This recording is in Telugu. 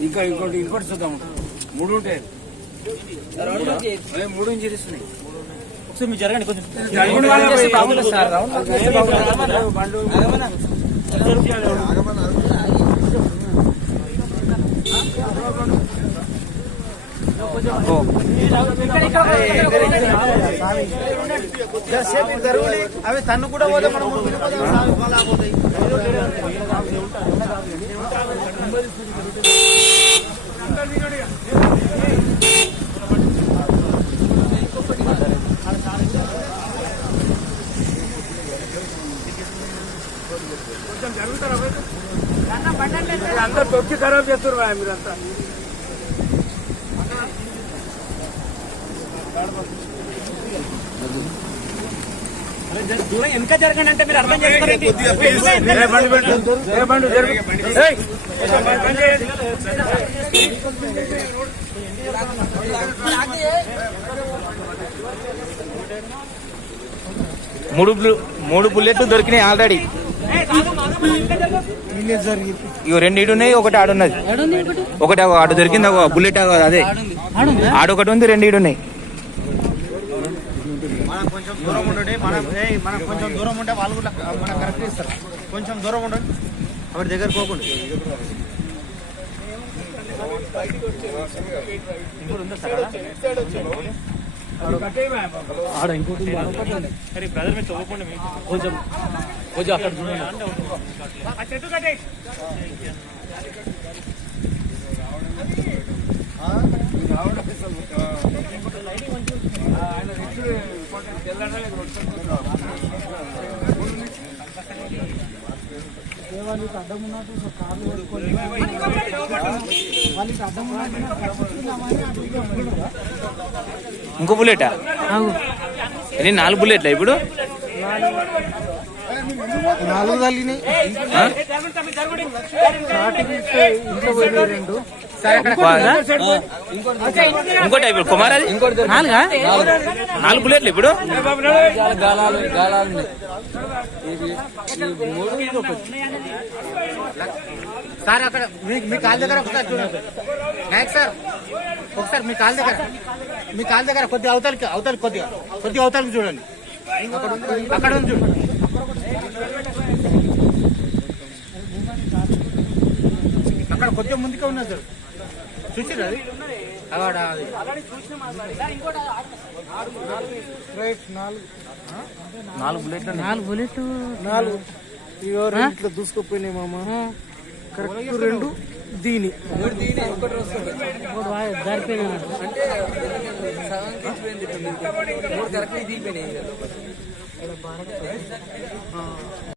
ఇంకా ఇంకోటి ఇంకోటి చూద్దాం. మూడు ఉంటాయి. మూడు ఇంజరీస్ ఉన్నాయి ఒకసారి మీరు జరగండి కొంచెం రౌండ్ వాళ్ళ చేస్తే అవి తన్ను కూడా పోతే మనం ముందుకు పోతే పోతాయి అందరు తొక్కి ఖరాబ్ చేస్తారు మీరంతా. దూరం వెనక జరగండి అంటే మీరు అర్థం. మూడు బుల్- మూడు బుల్లెట్లు దొరికినాయి ఆల్రెడీ. ఇవి రెండు ఇటు ఉన్నాయి ఒకటి ఆడున్నది ఒకటి ఆడు దొరికింది ఒక బుల్లెట్ అదే. ఆడొకటి ఉంది రెండు ఇటు ఉన్నాయి. మనం కొంచెం దూరం ఉండండి మనం మనం కొంచెం దూరం ఉంటే వాళ్ళు కూడా మనకు కరెక్ట్ ఇస్తారు. కొంచెం దూరం ఉండండి. అక్కడ దగ్గర పోకుండా. ఇంకోటి ఉందా సార్ ఆడ? సరే బ్రదర్ మీరు మీకు కొంచెం కొంచెం అక్కడ చూడండి. ఆ చెట్టు కట్టేయ్ ఆయన రిచ్ కొంచెం తెల్లగా ఇంకో బుల్లెటా? ఇది నాలుగు బుల్లెట్లా ఇప్పుడు? నాలుగు తల్లిని ఆ? రెండు. ఇంకోటి ఇప్పుడు కుమార్ అది నాలుగు? బుల్లెట్లు ఇప్పుడు? సార్ అక్కడ మీ మీ కాల్ దగ్గర ఒకసారి చూడండి. నాయక్ సార్ ఒకసారి మీ కాల్ దగ్గర. మీ కాల్ దగ్గర కొద్దిగా అవతలికి అవతలికి కొద్దిగా. కొద్దిగా అవతలికి చూడండి. అక్కడ ఉంది- అక్కడ ఉంది చూడండి అక్కడ కొద్దిగా ముందుకే ఉన్నది సార్. చూసిరా అది? అక్కడ అది? నాలుగు బుల్లెట్లు నాలుగు బుల్లెట్లు. నాలుగు. ఇవో ఇట్లా దూసుకుపోయినాయి మామ. కరెక్ట్ రెండు దీని. సరిపోయినా